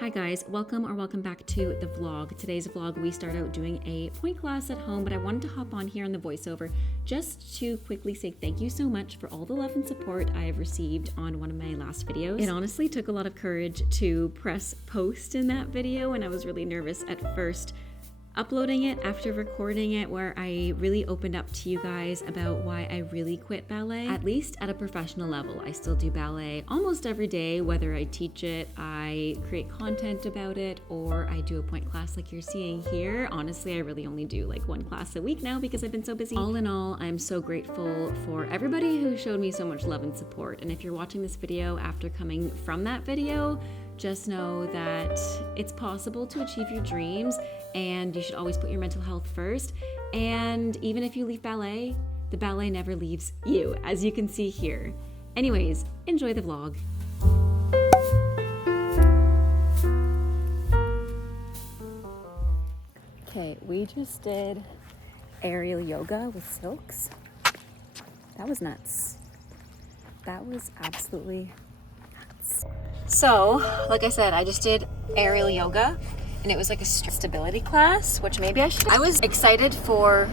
Hi guys, welcome back to the vlog. Today's vlog, we start out doing a point class at home, but I wanted to hop on here on the voiceover just to quickly say thank you so much for all the love and support I have received on one of my last videos. It honestly took a lot of courage to press post in that video, and I was really nervous at first uploading it after recording it, where I really opened up to you guys about why I really quit ballet, at least at a professional level. I still do ballet almost every day, whether I teach it, I create content about it, or I do a point class like you're seeing here. Honestly, I really only do like one class a week now because I've been so busy. All in all, I'm so grateful for everybody who showed me so much love and support. And if you're watching this video after coming from that video, just know that it's possible to achieve your dreams, and you should always put your mental health first. And even if you leave ballet, the ballet never leaves you, as you can see here. Anyways, enjoy the vlog. Okay, we just did aerial yoga with silks. That was nuts. That was absolutely nuts. So, like I said, I just did aerial yoga, and it was like a stability class, which maybe I was excited for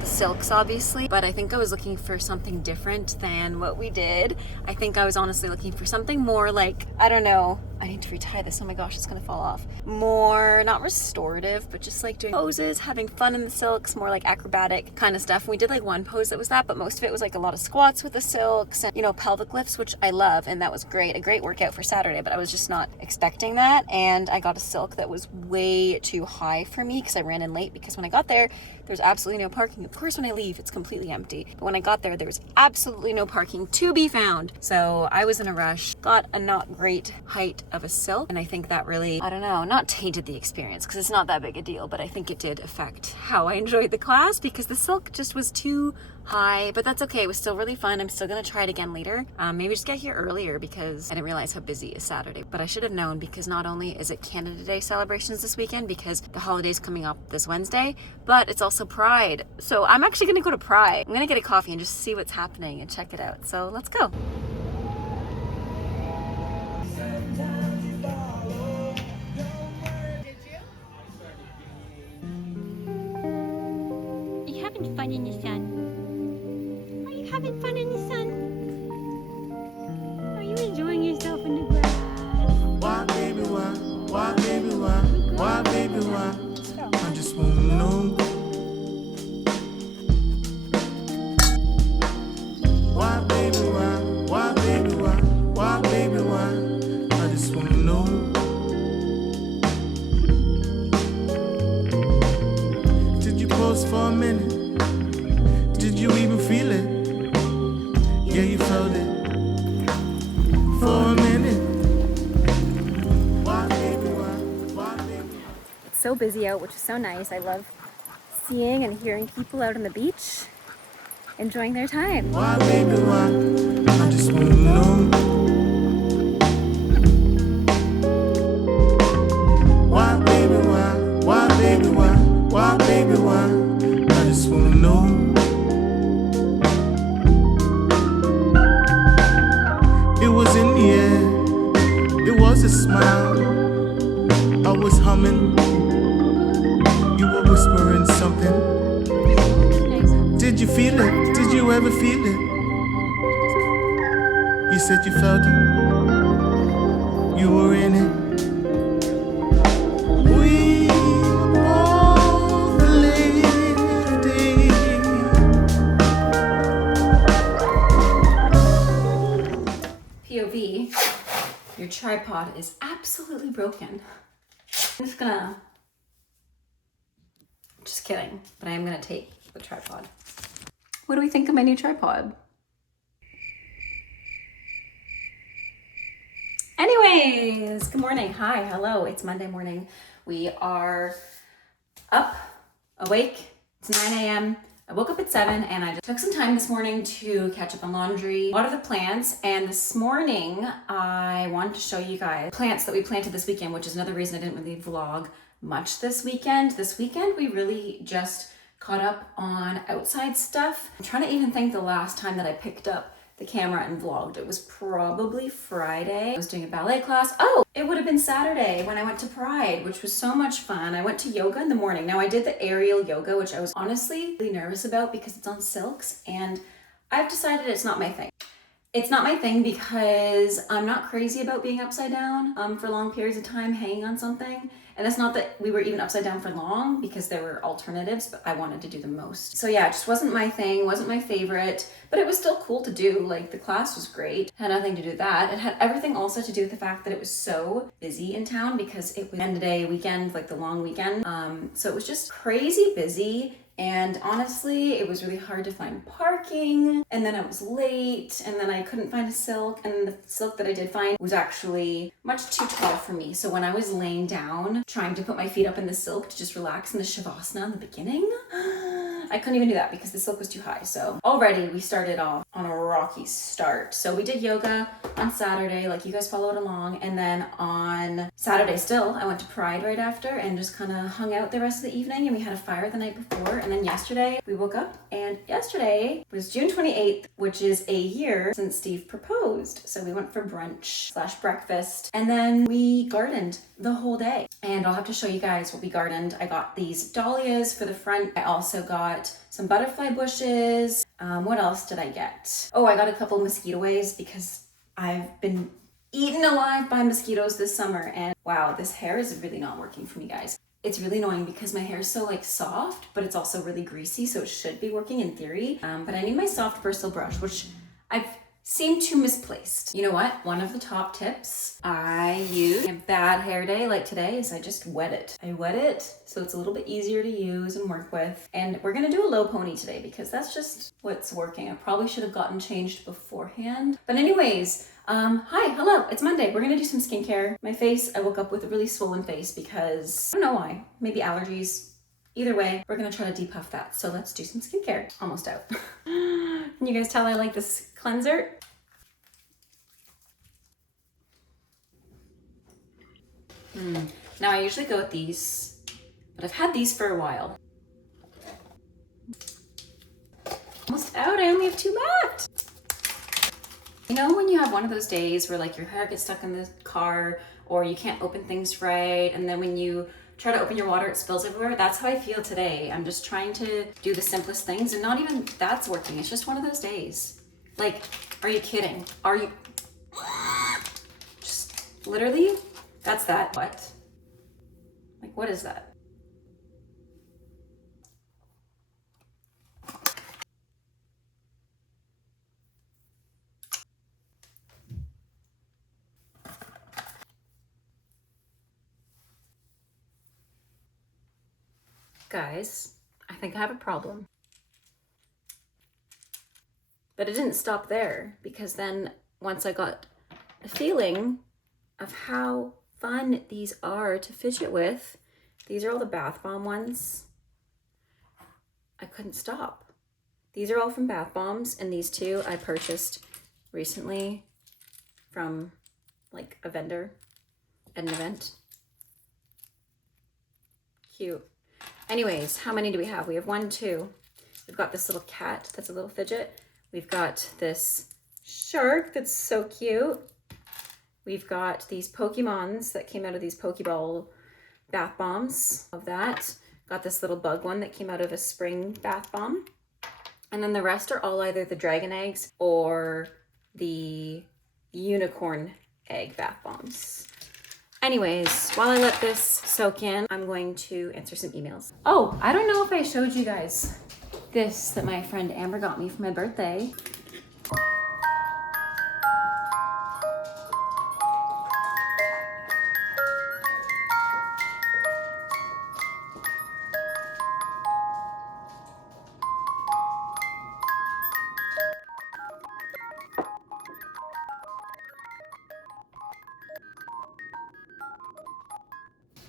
the silks, obviously, but I think I was looking for something different than what we did. I think I was honestly looking for something more like, I don't know, I need to retie this, oh my gosh, it's gonna fall off. More, not restorative, but just like doing poses, having fun in the silks, more like acrobatic kind of stuff. We did like one pose that was that, but most of it was like a lot of squats with the silks and, you know, pelvic lifts, which I love, and that was great, a great workout for Saturday, but I was just not expecting that. And I got a silk that was way too high for me because I ran in late, because when I got there's absolutely no parking. Of course, when I leave, it's completely empty. But when I got there was absolutely no parking to be found. So I was in a rush, got a not great height of a silk, and I think that really, I don't know, not tainted the experience because it's not that big a deal, but I think it did affect how I enjoyed the class because the silk just was too high. But that's okay, it was still really fun. I'm still gonna try it again later. Maybe just get here earlier because I didn't realize how busy it is Saturday, but I should have known, because not only is it Canada Day celebrations this weekend because the holiday's coming up this Wednesday, but it's also Pride. So I'm actually gonna go to Pride. I'm gonna get a coffee and just see what's happening and check it out. So let's go. Are you having fun in the sun? Are you having fun in the sun? Are you enjoying yourself in the grass? Why, baby, why? Why, baby, why? Why, baby, why? I just wanna know. Why, baby, why? Why, baby, why? Why, baby, why? I just wanna know. Did you pause for a minute? Did you even feel it? Yeah, you felt it. For a minute. Why, baby, why? Why, baby? It's so busy out, which is so nice. I love seeing and hearing people out on the beach enjoying their time. Why, baby, why? I just wanna know. Why, baby, why? Why, baby, why? Why, baby, why? I just wanna know. It was in the air, it was a smile. I was humming, you were whispering something. Did you feel it? Did you ever feel it? You said you felt it. You were in it. We both lived it. POV, your tripod is absolutely broken. I'm just gonna, just kidding, but I am gonna take the tripod. What do we think of my new tripod? Anyways, good morning. Hi, hello. It's Monday morning. We are up, awake. It's 9 a.m. I woke up at 7 and I just took some time this morning to catch up on laundry, water the plants, and this morning I wanted to show you guys plants that we planted this weekend, which is another reason I didn't really vlog much this weekend. This weekend we really just caught up on outside stuff. I'm trying to even think the last time that I picked up the camera and vlogged. It was probably Friday. I was doing a ballet class. Oh, it would have been Saturday when I went to Pride, which was so much fun. I went to yoga in the morning. Now I did the aerial yoga, which I was honestly really nervous about because it's on silks, and I've decided it's not my thing. It's not my thing because I'm not crazy about being upside down for long periods of time hanging on something. And it's not that we were even upside down for long because there were alternatives, but I wanted to do the most. So yeah, it just wasn't my thing, wasn't my favorite, but it was still cool to do. Like the class was great. It had nothing to do with that. It had everything also to do with the fact that it was so busy in town because it was end of day weekend, like the long weekend. So it was just crazy busy. And honestly, it was really hard to find parking, and then I was late, and then I couldn't find a silk, and the silk that I did find was actually much too tall for me. So when I was laying down, trying to put my feet up in the silk to just relax in the Shavasana in the beginning, I couldn't even do that because the silk was too high. So already we started off on a rocky start. So we did yoga on Saturday, like you guys followed along, and then on Saturday still, I went to Pride right after and just kind of hung out the rest of the evening, and we had a fire the night before. And then yesterday we woke up, and yesterday was June 28th, which is a year since Steve proposed. So we went for brunch/breakfast, and then we gardened the whole day. And I'll have to show you guys what we gardened. I got these dahlias for the front. I also got some butterfly bushes. What else did I get? Oh, I got a couple mosquito waves because I've been eaten alive by mosquitoes this summer, and wow, this hair is really not working for me, guys. It's really annoying because my hair is so like soft, but it's also really greasy, so it should be working in theory. But I need my soft bristle brush, which I've seemed to misplaced. You know what? One of the top tips I use in a bad hair day like today is I just wet it. I wet it so it's a little bit easier to use and work with. And we're gonna do a low pony today because that's just what's working. I probably should have gotten changed beforehand. But anyways, hi, hello, it's Monday. We're gonna do some skincare. My face, I woke up with a really swollen face because, I don't know why, maybe allergies. Either way, we're gonna try to depuff that. So let's do some skincare. Almost out. Can you guys tell I like this cleanser? Now I usually go with these, but I've had these for a while. Almost out, I only have 2 left. You know when you have one of those days where like your hair gets stuck in the car or you can't open things right, and then when you try to open your water it spills everywhere? That's how I feel today. I'm just trying to do the simplest things and not even that's working. It's just one of those days. Like, are you kidding? Are you? Just literally, that's that. What? Like, what is that? Guys, I think I have a problem. But it didn't stop there, because then once I got a feeling of how fun these are to fidget with, these are all the bath bomb ones, I couldn't stop. These are all from Bath Bombs, and these two I purchased recently from like a vendor at an event. Cute. Anyways, how many do we have? We have 1, 2. We've got this little cat that's a little fidget. We've got this shark that's so cute. We've got these Pokemons that came out of these Pokeball bath bombs. Of that. Got this little bug one that came out of a spring bath bomb. And then the rest are all either the dragon eggs or the unicorn egg bath bombs. Anyways, while I let this soak in, I'm going to answer some emails. Oh, I don't know if I showed you guys this that my friend Amber got me for my birthday.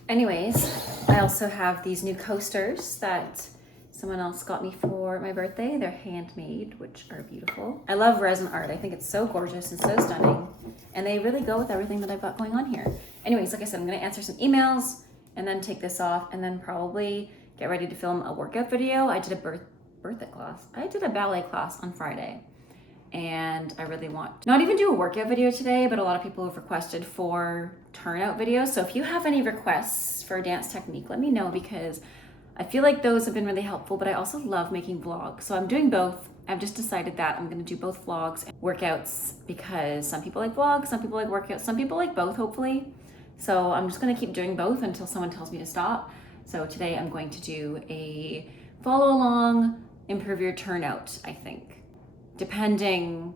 Anyways, I also have these new coasters that someone else got me for my birthday. They're handmade, which are beautiful. I love resin art. I think it's so gorgeous and so stunning. And they really go with everything that I've got going on here. Anyways, like I said, I'm gonna answer some emails and then take this off and then probably get ready to film a workout video. I did a birthday class. I did a ballet class on Friday. and I really want to not even do a workout video today, but a lot of people have requested for turnout videos. So if you have any requests for a dance technique, let me know, because I feel like those have been really helpful, but I also love making vlogs. So I'm doing both. I've just decided that I'm gonna do both vlogs and workouts, because some people like vlogs, some people like workouts, some people like both, hopefully. So I'm just gonna keep doing both until someone tells me to stop. So today I'm going to do a follow along, improve your turnout, I think, depending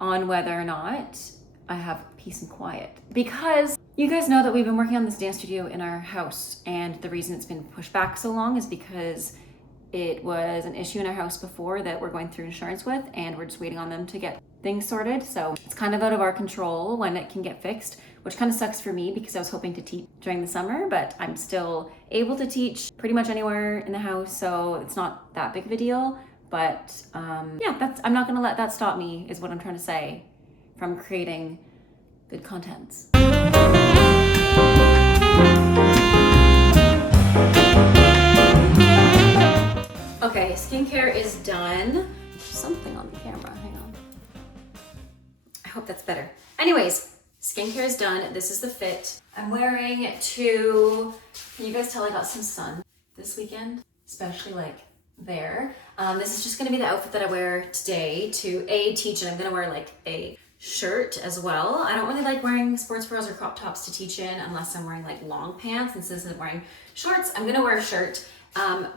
on whether or not I have peace and quiet. Because you guys know that we've been working on this dance studio in our house, and the reason it's been pushed back so long is because it was an issue in our house before that we're going through insurance with, and we're just waiting on them to get things sorted. So it's kind of out of our control when it can get fixed, which kind of sucks for me because I was hoping to teach during the summer, but I'm still able to teach pretty much anywhere in the house, so it's not that big of a deal. But yeah, I'm not gonna let that stop me, is what I'm trying to say, from creating good contents. Okay, skincare is done. There's something on the camera, hang on. I hope that's better. Anyways, skincare is done. This is the fit. I'm wearing to, can you guys tell I got some sun this weekend? Especially like there. This is just gonna be the outfit that I wear today to teach, and I'm gonna wear like a shirt as well. I don't really like wearing sports bras or crop tops to teach in unless I'm wearing like long pants, and since I'm wearing shorts, I'm gonna wear a shirt.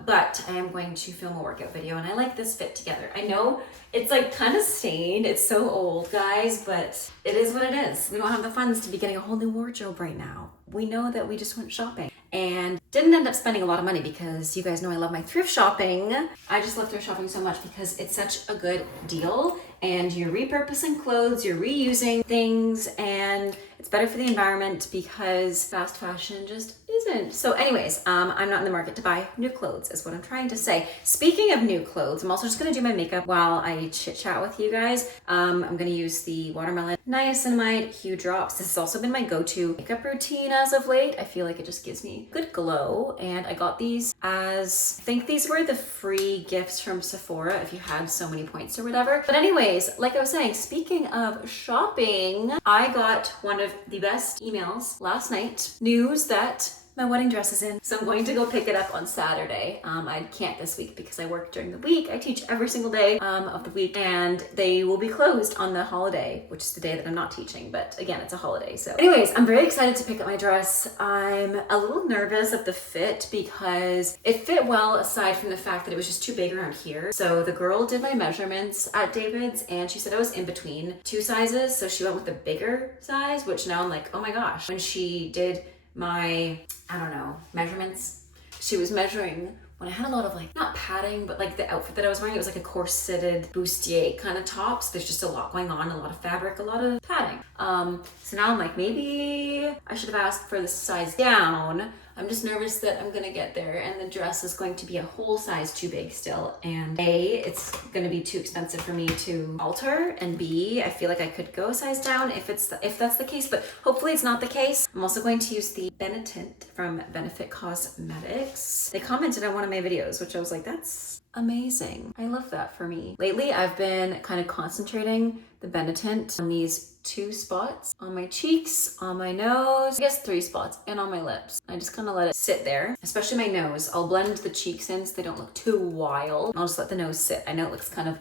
But I am going to film a workout video, and I like this fit together. I know it's like kind of stained, it's so old, guys, but it is what it is. We don't have the funds to be getting a whole new wardrobe right now. We know that we just went shopping and didn't end up spending a lot of money, because you guys know I love my thrift shopping. I just love thrift shopping so much because it's such a good deal, and you're repurposing clothes, you're reusing things, and it's better for the environment because fast fashion just isn't. So anyways, I'm not in the market to buy new clothes, is what I'm trying to say. Speaking of new clothes, I'm also just gonna do my makeup while I chit chat with you guys. I'm gonna use the Watermelon Niacinamide Hue Drops. This has also been my go-to makeup routine as of late. I feel like it just gives me good glow, and I got these as, I think these were the free gifts from Sephora if you had so many points or whatever. But anyways, like I was saying, speaking of shopping, I got one of the best emails last night. News that my wedding dress is in, so I'm going to go pick it up on Saturday. I can't this week because I work during the week. I teach every single day of the week, and they will be closed on the holiday, which is the day that I'm not teaching, but again, it's a holiday. So anyways, I'm very excited to pick up my dress. I'm a little nervous of the fit because it fit well, aside from the fact that it was just too big around here. So the girl did my measurements at David's, and she said I was in between two sizes, so she went with the bigger size, which now I'm like, oh my gosh. When she did my, I don't know, measurements, she was measuring when I had a lot of like, not padding, but like the outfit that I was wearing, it was like a corseted bustier kind of top. So there's just a lot going on, a lot of fabric, a lot of padding. So now I'm like, maybe I should have asked for the size down. I'm just nervous that I'm gonna get there and the dress is going to be a whole size too big still. And A, it's gonna be too expensive for me to alter, and B, I feel like I could go a size down if that's the case, but hopefully it's not the case. I'm also going to use the Benetint from Benefit Cosmetics. They commented on one of my videos, which I was like, that's amazing. I love that for me. Lately, I've been kind of concentrating the Benetint on these two spots, on my cheeks, on my nose, I guess 3 spots, and on my lips. I just kind of let it sit there, especially my nose. I'll blend the cheeks in so they don't look too wild. I'll just let the nose sit. I know it looks kind of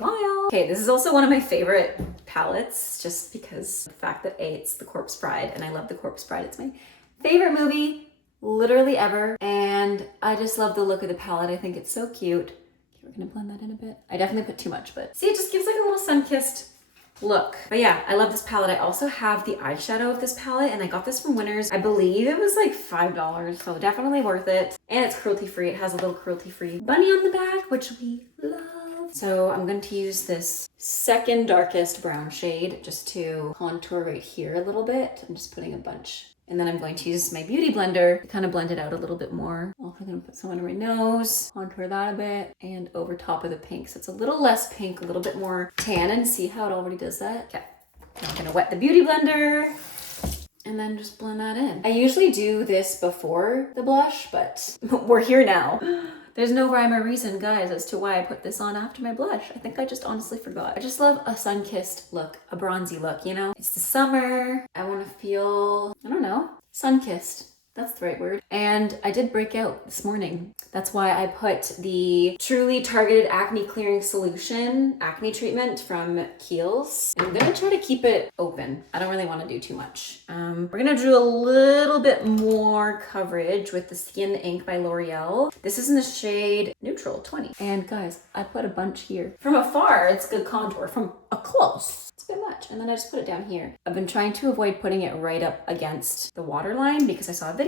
wild. Okay, this is also one of my favorite palettes, just because the fact that A, it's The Corpse Bride, and I love The Corpse Bride. It's my favorite movie literally ever, and I just love the look of the palette. I think it's so cute. Okay, we're gonna blend that in a bit. I definitely put too much, but see, it just gives like a little sun-kissed look. But yeah, I love this palette. I also have the eyeshadow of this palette, and I got this from Winners. I believe it was like $5, so definitely worth it. And it's cruelty-free. It has a little cruelty-free bunny on the back, which we love. So I'm going to use this second darkest brown shade just to contour right here a little bit. I'm just putting a bunch. And then I'm going to use my beauty blender to kind of blend it out a little bit more. Also, I'm gonna put some under my nose, contour that a bit, and over top of the pink. So it's a little less pink, a little bit more tan, and see how it already does that? Okay, now I'm gonna wet the beauty blender and then just blend that in. I usually do this before the blush, but we're here now. There's no rhyme or reason, guys, as to why I put this on after my blush. I think I just honestly forgot. I just love a sun-kissed look, a bronzy look, you know? It's the summer. I want to feel, I don't know, sun-kissed. That's the right word. And I did break out this morning. That's why I put the Truly Targeted Acne Clearing Solution acne treatment from Kiehl's. And I'm gonna try to keep it open. I don't really want to do too much. We're gonna do a little bit more coverage with the Skin Ink by L'Oreal. This is in the shade Neutral 20. And guys, I put a bunch here. From afar, it's good contour. From up close, it's a bit much. And then I just put it down here. I've been trying to avoid putting it right up against the waterline because I saw a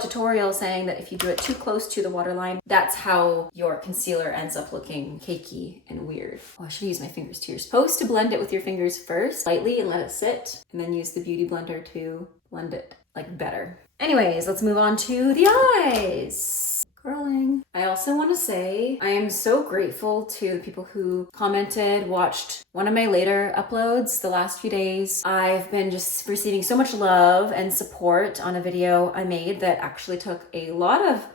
tutorial saying that if you do it too close to the waterline, that's how your concealer ends up looking cakey and weird. Oh, I should use my fingers too. You're supposed to blend it with your fingers first, lightly, and let it sit, and then use the Beauty Blender to blend it like better. Anyways, let's move on to the eyes. Curling. I also want to say I am so grateful to the people who commented, watched one of my later uploads the last few days. I've been just receiving so much love and support on a video I made that actually took a lot of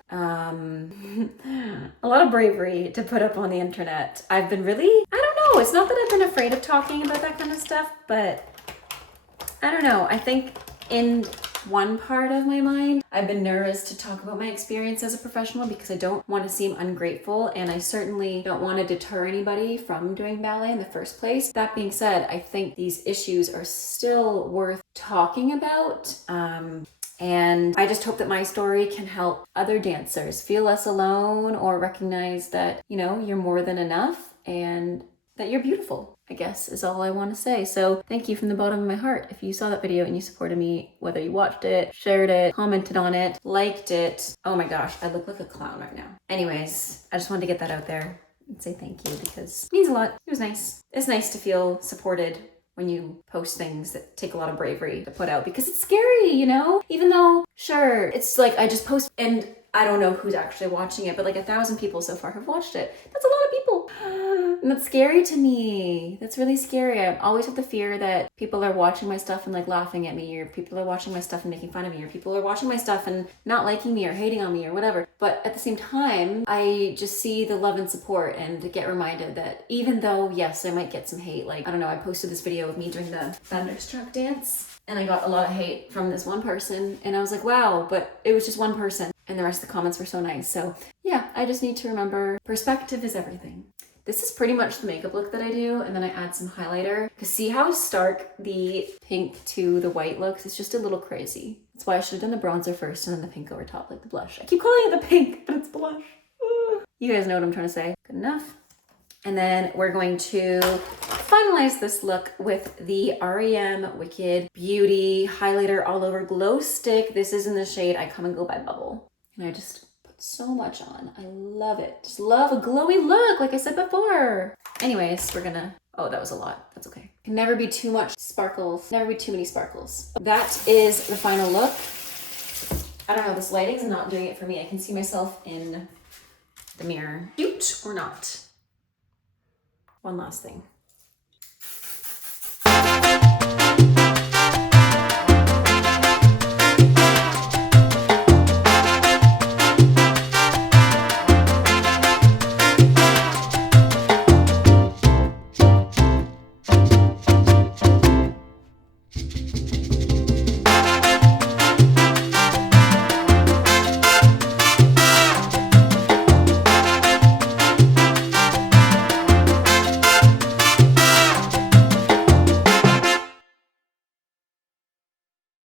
bravery to put up on the internet. I've been really, I don't know, it's not that I've been afraid of talking about that kind of stuff, but I don't know. I think in one part of my mind, I've been nervous to talk about my experience as a professional because I don't want to seem ungrateful, and I certainly don't want to deter anybody from doing ballet in the first place. That being said, I think these issues are still worth talking about. And I just hope that my story can help other dancers feel less alone or recognize that, you know, you're more than enough and that you're beautiful, I guess, is all I want to say. So thank you from the bottom of my heart. If you saw that video and you supported me, whether you watched it, shared it, commented on it, liked it. Oh my gosh, I look like a clown right now. Anyways, I just wanted to get that out there and say thank you because it means a lot. It was nice. It's nice to feel supported when you post things that take a lot of bravery to put out because it's scary, you know? Even though, sure, it's like I just post and I don't know who's actually watching it, but like 1,000 people so far have watched it. That's a lot of people. And that's scary to me. That's really scary. I always have the fear that people are watching my stuff and like laughing at me, or people are watching my stuff and making fun of me, or people are watching my stuff and not liking me or hating on me or whatever. But at the same time, I just see the love and support and get reminded that even though, yes, I might get some hate. Like, I don't know, I posted this video of me doing the thunderstruck dance and I got a lot of hate from this one person and I was like, wow, but it was just one person. And the rest of the comments were so nice. So yeah, I just need to remember perspective is everything. This is pretty much the makeup look that I do, and then I add some highlighter. Because see how stark the pink to the white looks? It's just a little crazy. That's why I should have done the bronzer first and then the pink over top like the blush. I keep calling it the pink, but it's blush. You guys know what I'm trying to say. Good enough. And then we're going to finalize this look with the REM Wicked Beauty Highlighter All Over Glow Stick. This is in the shade I Come and Go by Bubble. And I just put so much on. I love it. Just love a glowy look, like I said before. Anyways, we're gonna, oh, that was a lot. That's okay. Can never be too much sparkles. Never be too many sparkles. That is the final look. I don't know, this lighting's not doing it for me. I can see myself in the mirror. Cute or not? One last thing.